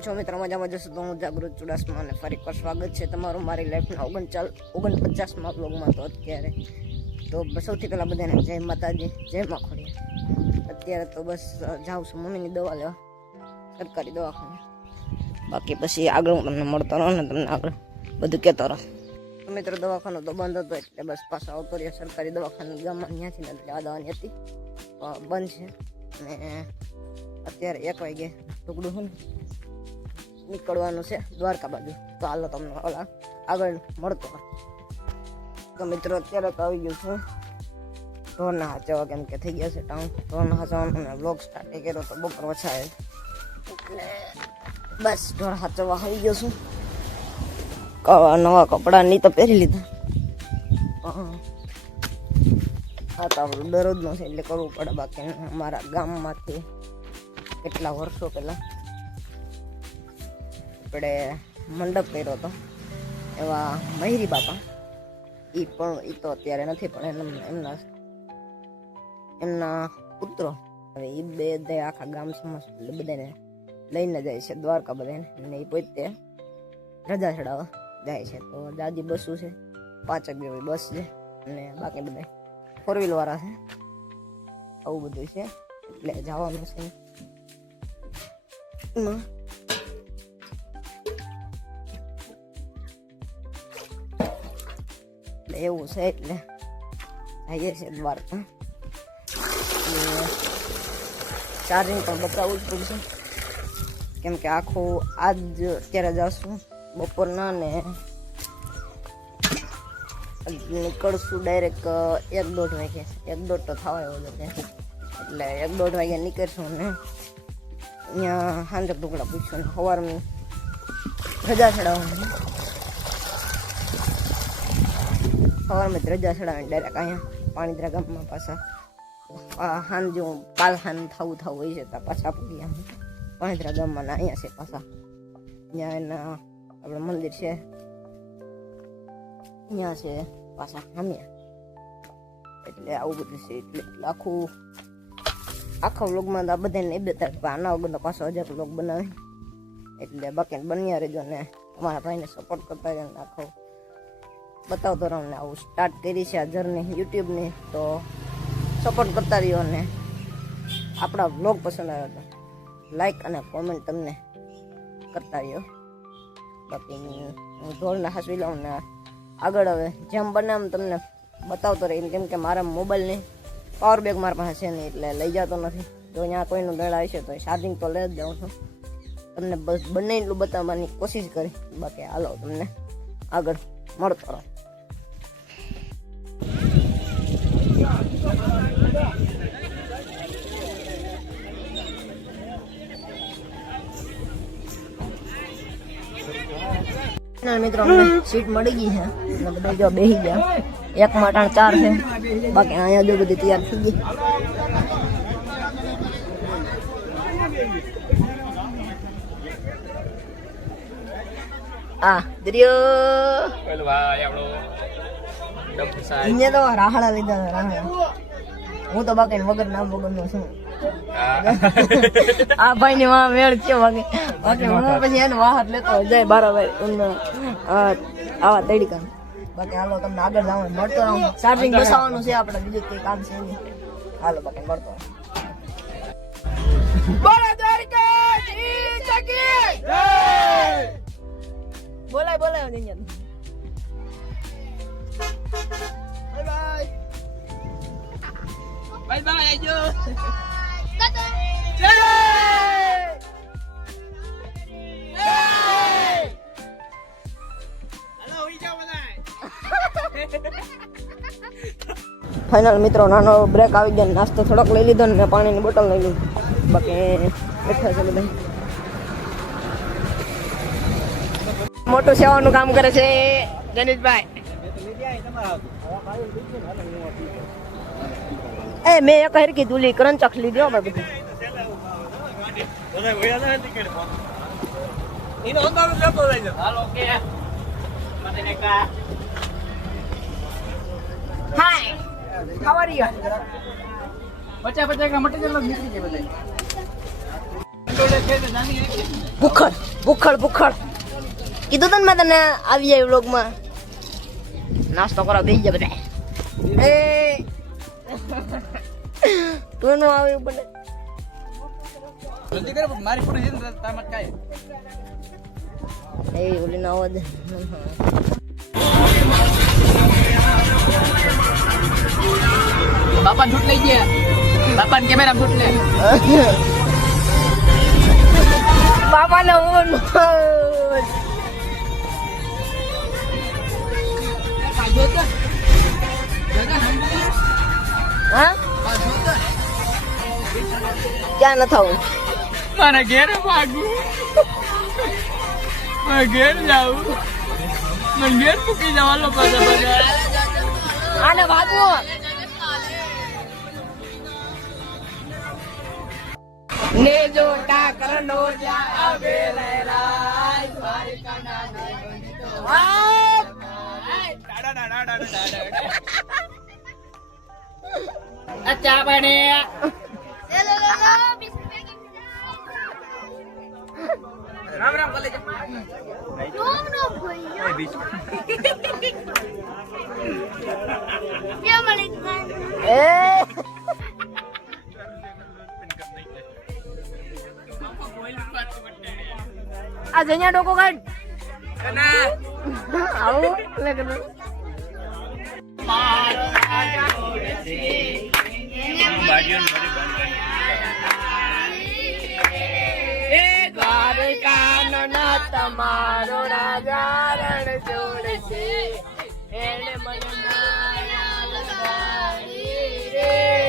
છો મિત્રો? મજામાં જશો તો હું જાગૃત ચુડાસમા અને ફરી એકવાર સ્વાગત છે તમારું મારી લાઈફના 49માં બ્લોગમાં. તો અત્યારે તો સૌથી પહેલાં બધાને જય માતાજી, જય માખોડિયા. અત્યારે તો બસ જાઉં છું મમ્મીની દવા લેવા સરકારી દવાખાને. બાકી પછી આગળ હું તમને મળતો રહું ને તમને આગળ બધું કહેતો રહું. તો મિત્રો દવાખાનું તો બંધ હતો એટલે બસ પાછા આવતો રહ્યા સરકારી દવાખાને. ગામમાં ત્યાંથી નથી આ દવાની હતી બંધ છે અને અત્યારે 1 વાગે ટુકડું છે ને નીકળવાનું છે દ્વારકા બાજુ. તો હાલો તમને ઓલા આગળ મળતો. તો મિત્રો અત્યારે તો આવી ગયું છું ઢોરના હાચવા, કેમ કે થઈ ગયા છે ટાઉન. ઢોરના હાચવાનો અને બ્લોગ સ્ટાર્ટ કર્યો તો બપોર વછાય એટલે બસ ઢોર હાચવા આવી ગયો છું. નવા કપડાં ની તો પહેરી લીધા. હા તો આપણું દરરોજનો છે એટલે કરવું પડે. બાકી અમારા ગામમાંથી કેટલા વર્ષો પહેલાં આપણે મંડપ કર્યો હતો એવા મહેરી બાપા. એ તો અત્યારે નથી, પણ એમના પુત્રો હવે એ બે આખા ગામ સમાજ એટલે બધાને લઈને જાય છે દ્વારકા બધાને. અને એ પોતે રજા ચડાવવા જાય છે. તો દાદી બસો છે, 5 જેવી બસ છે અને બાકી બધા 4 વાળા છે. આવું બધું છે એટલે જવાનું છે. એવું છે એટલે જઈએ છીએ દ્વારકા. ચાર્જિંગ પણ બતાવવું જ પડશે કેમ કે આખું આજ અત્યારે જશું બપોરના ને નીકળશું ડાયરેક્ટ 1-1.5 વાગે. 1-1.5 તો થવા એવો છે એટલે 1-1.5 વાગે નીકળશું ને અહીંયા સાંજે ટુકડા પૂછશું ને સવારમાં રજા ચડાવવાની. સવારમાં રજા ચડાવીને ડાયરેક્ટ અહીંયા પાણીદરા ગામમાં પાછા સાંજે કાલ સાંજ થવું હોય છે ત્યાં પાછા પૂરી આમ પાણીદરા ગામમાં ને અહીંયા છે પાછા. ત્યાં એના આપણે મંદિર છે અહીંયા છે પાછા સામ્યા. એટલે આવું બધું છે એટલે આખા વ્લોગમાં તો આ બધાને એ બતાવે. આના વગર તો પાછો 1000 વ્લોગ બનાવે એટલે બાકી બન્યા રહેજો ને તમારા ભાઈને સપોર્ટ કરતા રહેજો. આખો બતાવતો રહો ને આવું સ્ટાર્ટ કરી છે આ જર્ની યુટ્યુબની. તો સપોર્ટ કરતા રહ્યો ને આપણા વ્લોગ પસંદ આવ્યો તો લાઈક અને કોમેન્ટ તમને કરતા રહ્યો. બાકી હું ઢોરને હાંસવી લઉં ને આગળ હવે જેમ બને એમ તમને બતાવતો રહી. કેમ કે મારા મોબાઈલની પાવર બેગ મારા પાસે છે નહીં એટલે લઈ જતો નથી. જો અહીંયા કોઈનું દળ આવશે તો ચાર્જિંગ તો લઈ જ જાઉં છું. તમને બસ બંને એટલું બતાવવાની કોશિશ કરી. બાકી હાલો તમને આગળ મળતો રહો. મિત્રો સીટ મળી ગઈ છે એટલે બધા જો બેસી ગયા. એક માટાણ 4 છે, બાકી અહીંયા જો બધી તૈયાર થઈ ગઈ. દરિયો અહીંયા તો રાહડા લીધા. રાહડા હું તો બાકી વગર નામ વગરનો છું. આ ભાઈ ની વાહ મેળ છે બાકી હું પછી એને વાહત લેતો જાય બરાબર આવા તડીકા. બાકી હાલો તમને આગળ જવાનું મળતો રહું. ચાર્જિંગ બસાવવાનું છે આપણે, બીજું કઈ કામ છે નહીં. હાલો બાકી મળતો બોલાય બાય બાય આવજો. ફાઇનલ મિત્રો નાનો બ્રેક આવી ગયો. નાસ્તો થોડોક લઈ લીધો ને પાણીની બોટલ લઈ લીધી. બાકી બેઠા છે બધા. મોટું સેવાનું કામ કરે છે જનીશભાઈ. મેં એક હરકી દુલી કરંચક લીધો બધું. હાય હાઉ આર યુ? 50 का मटेरियल નીકળી જાય બધા. ભૂખડ ભૂખડ ભૂખડ કીધું તને મેં તને આવી જાય વ્લોગમાં નાસ્તો કરવા બેસી જાય બધા એ તું નો આવ્યું બને જલ્દી કરો મારી પૂરી જીત તામત કાય એ ઓલી ના આવદ બાપા છૂટ લઈ ગયા બાપા કેમેરા છૂટ લે બાપા નો ફોન હા ક્યાં ન થાવું મારા ઘેર ભાગું મારા ઘેર જાઉં મને ઘેર પૂકી જવાનો બધા આને ભાગવું ને જો ટાકર નો જાવે લહેરાય મારી કાના ને અચ્છા બને રામ રામ કોલેજ નો ભાઈ કેમ મલિક એ આ જણ્યા ડોકો કાઢ ના આવું લે કર દ્વારકાનો નાથ તમારો રાજા રણ જોડે છે એને મને માયા લગાડી રે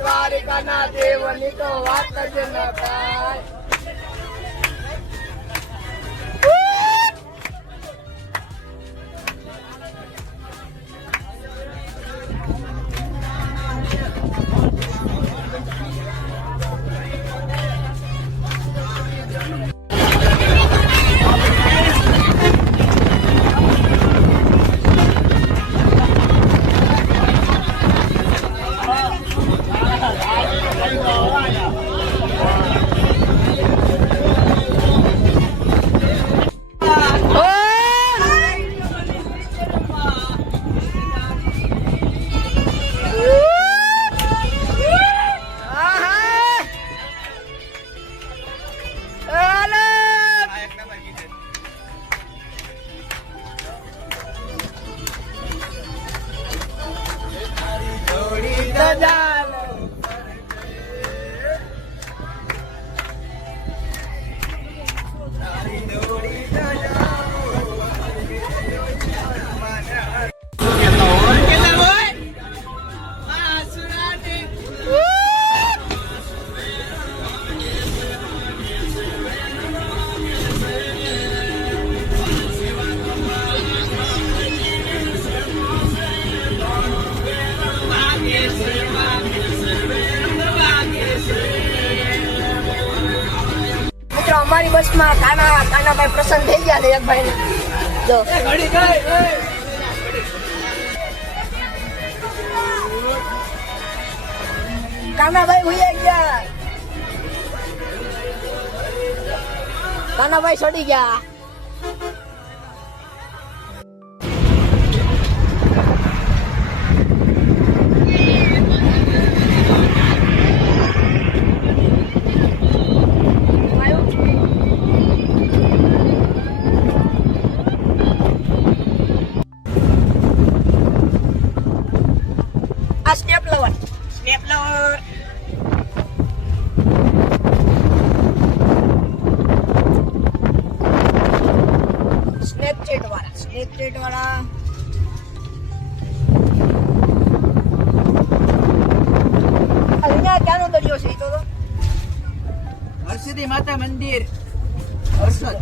દ્વારિકાના દેવની તો વાત જ ન થાય અમારી બસમાં કાનાભાઈ પ્રસન્ન થઈ ગયા છે એક ભાઈ જો કાનાભાઈ ભૂઈ ગયા કાનાભાઈ છોડી ગયા સ્નેપ લવર સ્નેપચેટ વાળા પાર્વતી માતા મંદિર હર્ષદ.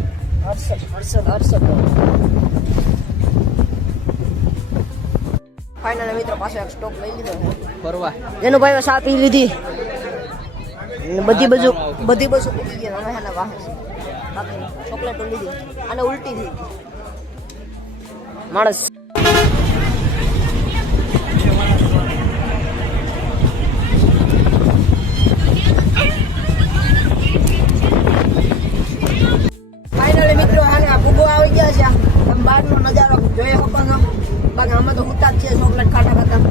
ફાઇનલ મિત્રો પાછો એક સ્ટોપ લઈ લીધો છે ફરવા જેનું ભાઈ સા પી લીધી ને બધી બાજુ પૂકી ગઈ અમે હેને વાહે બાકી ચોકલેટ લીધી અને ઉલટી થઈ ગઈ માણસ. ફાઇનલી મિત્રો હેને આ ભૂગો આવી ગયા છે તમે બહારનો નજારો જોઈ શકો છો બાકી અમે તો ઉતા જ છે ચોકલેટ ખાતા ખાતા.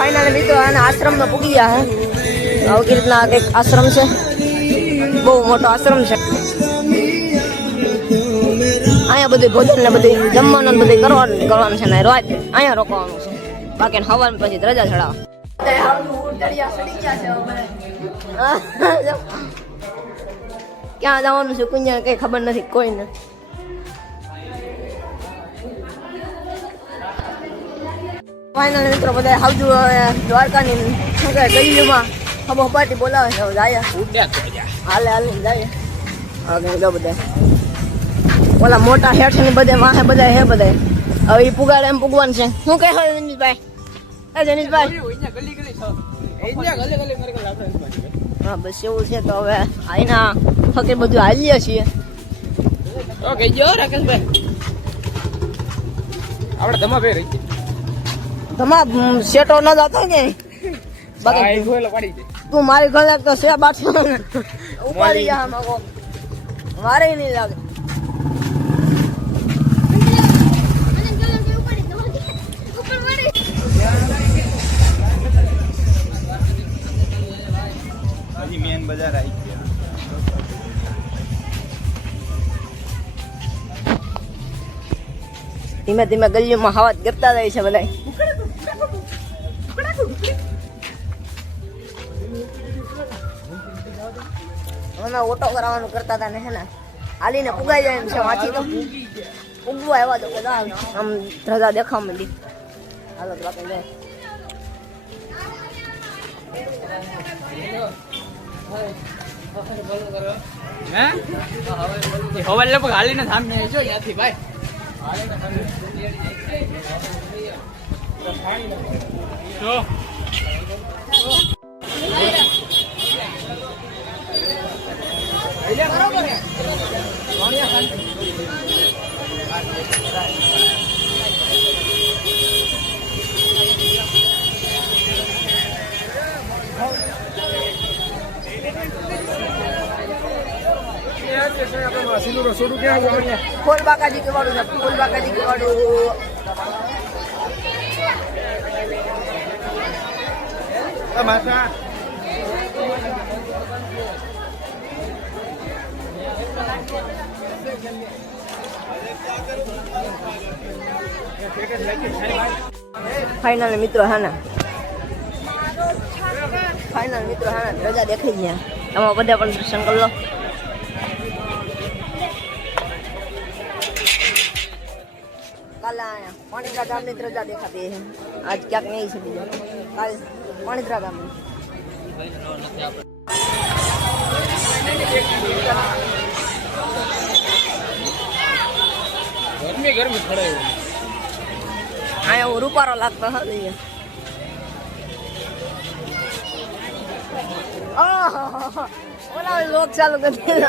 ફાઇનલી મિત્રો આના આશ્રમમાં પૂગી ગયા હે આવી રીતના એક આશ્રમ છે બહુ મોટો આશ્રમ છે અહીંયા બધું ભોજન ને બધું જમવાનું ને બધું કરવાનું છે ને રાત અહીંયા રોકવાનું છે બાકી હવાન પછી રજા ચડાવવા ક્યાં જવાનું છે કુંજા કઈ ખબર નથી કોઈને. ફાઇનલ મિત્રો બધા આવજો દ્વારકાની શું કહે ગલીમાં ખબર પાર્ટી બોલાવે છે જાય હાલે જાય હવે બધા ઓલા મોટા હેઠ ને બધે વાહે બધા હે બધા હવે એ પુગાડે એમ પૂગવાનું છે. શું કહે છે જનીશભાઈ? જનીશભાઈ હા બસ એવું છે તો હવે આઈના ફકીર બધું હાલીએ છીએ. ઓકે જો રાકેશભાઈ આપણે ધમા ફેર રહી તમા સેટો ન જતો ને બાકી તું મારી ઘરે તો સે બાટલો ઉપાડી જા માગો મારે નહીં લાગે. મેન બજાર આવી ગયા. ધીમે ધીમે ગલીઓમાં હવા ગરતા જાય છે બધા. અમે ઓટો કરાવવાનું કરતા હતા ને હે ને હાલીને પુગાઈ જાય એમ છે વાંચી તો ઉગવા આવ્યા તો બધા આમ ધજા દેખાવા માંડી હાલો તો બાકી જાય. હવા લગભગ હાલીને સામે આવી છો ત્યાંથી ભાઈ ફૂલ બાકાજી કેવાડું છે ફૂલ બાકાજી કેવાડું. ફાઇનલ મિત્રો હા ને રજા દેખાઈ ગયા એમાં બધા પણ દર્શન કરી લો. કાલે આયા પાણીત્રા ગામની રજા દેખાતી છે આજ ક્યાંક નહીં છે બીજા કાલે પાણીત્રા ગામની. ગરમી ખડે અહીંયા રૂપારો લાગતો હતો. ઓલા લોક ચાલુ કરી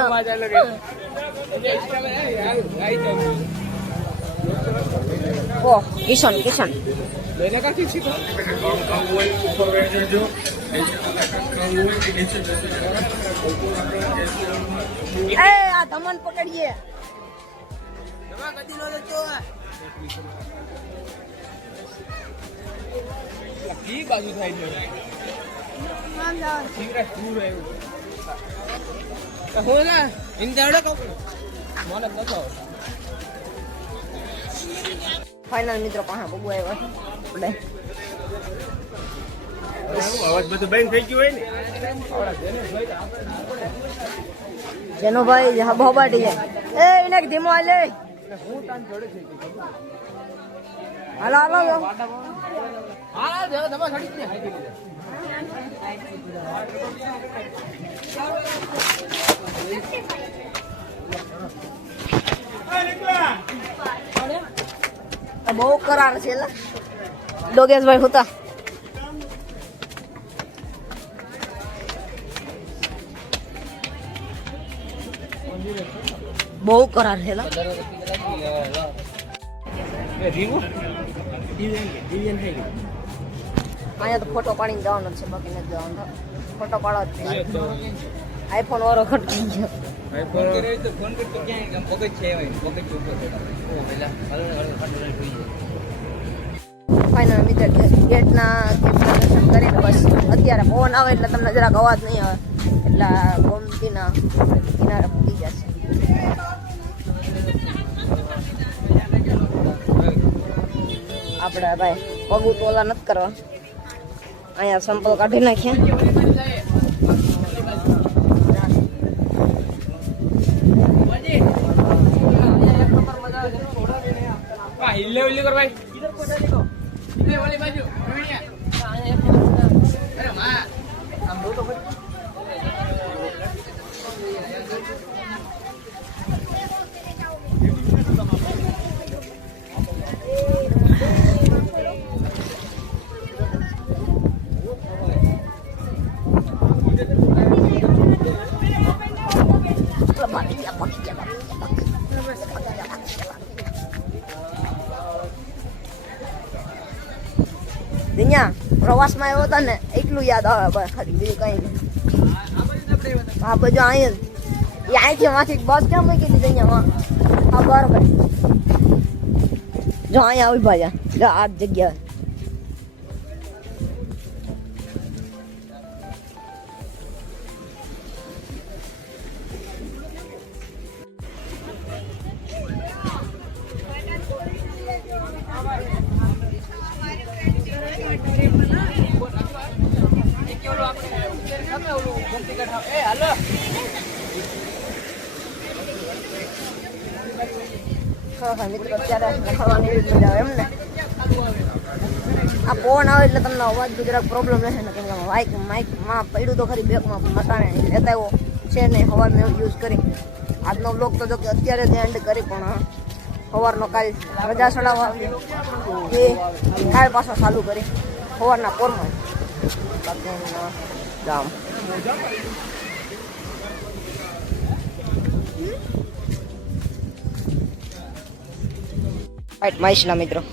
ઓહ કિશન એ આ ધમન પકડીએ કી બાજુ થાય છે સિગરેટ દૂર આવ્યું હું ના ઇન્દાડે કહું મને નતો ફાઇનલ મિત્રો પાસે બબુ આવ્યા આપણે અવાજ બધું બંધ થઈ ગયું હોય ને જેનો ભાઈ હબાટી જાય એ એને ધીમો હાલે હાલો હાલો હા દેવા દબા છડી દે બહુ કરાર છે ડોગેશભાઈ હતા બહુ કરાર છે અહીંયા તો ફોટો પાડીને જવાનો છે બાકી નથી જવાનો ફોટો પાડો જ આઈફોન વાળો ખટકી ગયો ફોન કરતો ક્યાં પગજ છે પગજ ઉપર ફાઇનલ મિત્ર ગેટના દર્શન કરીને બસ અત્યારે પવન આવે એટલે તમને જરાક અવાજ નહીં આવે એટલે ગોમતીના કિનારે પૂકી જશે આપણે ભાઈ પગું તો ઓલા નથી કરવા અહીંયા સંપલ કાઢી નાખ્યા હિલ્લે હિલ્લે કર ભાઈ ઇધર વાલી બાજુ અરે માં આમ દો તો પ્રવાસમાં આવ્યો હતા ને એટલું યાદ આવે બસ ખાલી બીજું કઈ નહીં આ બધું અહીંયા અહીંથી માંથી બસ ક્યાં મૂકી દીધી અહીંયા હા બરોબર જો અહીંયા આવી ભાજા જો આ જગ્યા મિત્રો અત્યારે ખાવાની એવી મજા આવે એમ ને આ પવન આવે એટલે તમને અવાજ જરાક પ્રોબ્લેમ રહેશે ને કેમ કે માઇકમાં પડ્યું તો ખરી બેગમાં મટાણે લેતા આવ્યો છે ને સવારનો યુઝ કરી આજનો બ્લોગ તો જો કે અત્યારે જ એન્ડ કરી પણ સવારનો કાલ રજા ચડાવવા એ કાલ પાછો ચાલુ કરી સવારના પોરમાં ગામ રાઈટ માઇસના મિત્રો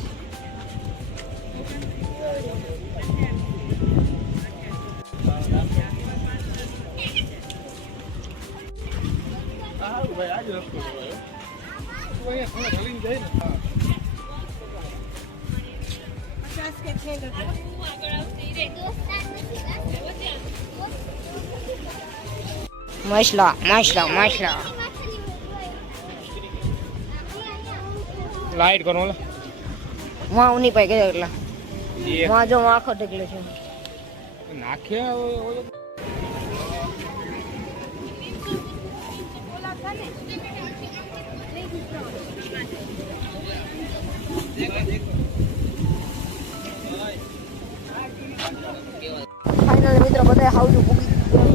માઇસલા લાઈટ કરો વहाँ उन्हीं पे गए એટલે वहाँ जो वहाँ आखो ढकले છે નાખ્યા ફાઇનલ મિત્રો બધા હાવજુ પૂકી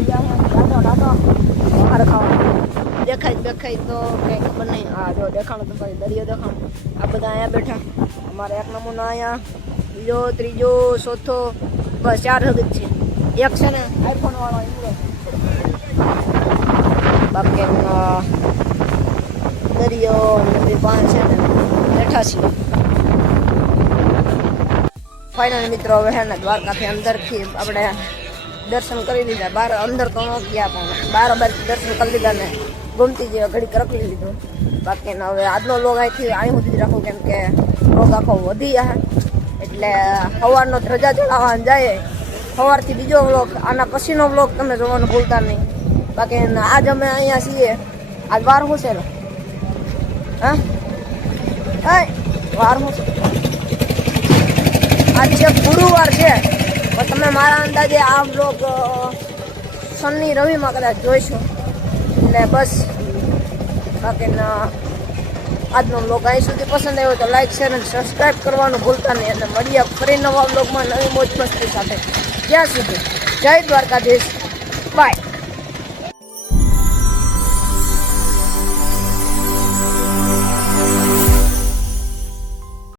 ડાટો બહાર ખાવા દેખાય તો કઈ ખબર નહીં આ જો દેખાણો તો પછી દરિયો દેખાણો આ બધા અહીંયા બેઠા અમારે એક નમૂનો અહીંયા બીજો ત્રીજો ચોથો બસ 4 હગ છે એક છે ને આઈફોન વાળો બાકી દરિયો નદી પાંચ છે ને બેઠા છીએ ફાઇનલ મિત્રો હવે હે ને દ્વારકાથી અંદરથી આપણે દર્શન કરી લીધા બહાર અંદર તો ન ગયા પણ બહાર દર્શન કરી લીધા ને ગમતી જેવા ઘડીક રખડી લીધું. બાકી હવે આજનો વ્લોગ અહીંથી અહીં સુધી રાખું, કેમ કે વ્લોગ આખો વધી જાય. એટલે સવારનો ધ્વજા ચડાવવાનું જાય, સવારથી બીજો વ્લોગ, આના પછીનો વ્લોગ તમે જોવાનું ભૂલતા નહીં. બાકી આજ અમે અહીંયા છીએ. આજ વાર શું છે ને? હા વાર શું છે? આજ છે ગુરુવાર છે, પણ તમે મારા અંદાજે આ વ્લોગ શનિ રવિમાં કદાચ જોઈશું. એટલે બસ બાકીના આજનો વ્લોગ અહીં સુધી પસંદ આવ્યો તો લાઈક શેર અને સબસ્ક્રાઈબ કરવાનું ભૂલતા નહીં. અને મળીએ ફરી નવા વ્લોગમાં નવી મોજ મસ્તી સાથે. ત્યાં સુધી જય દ્વારકાધીશ, બાય.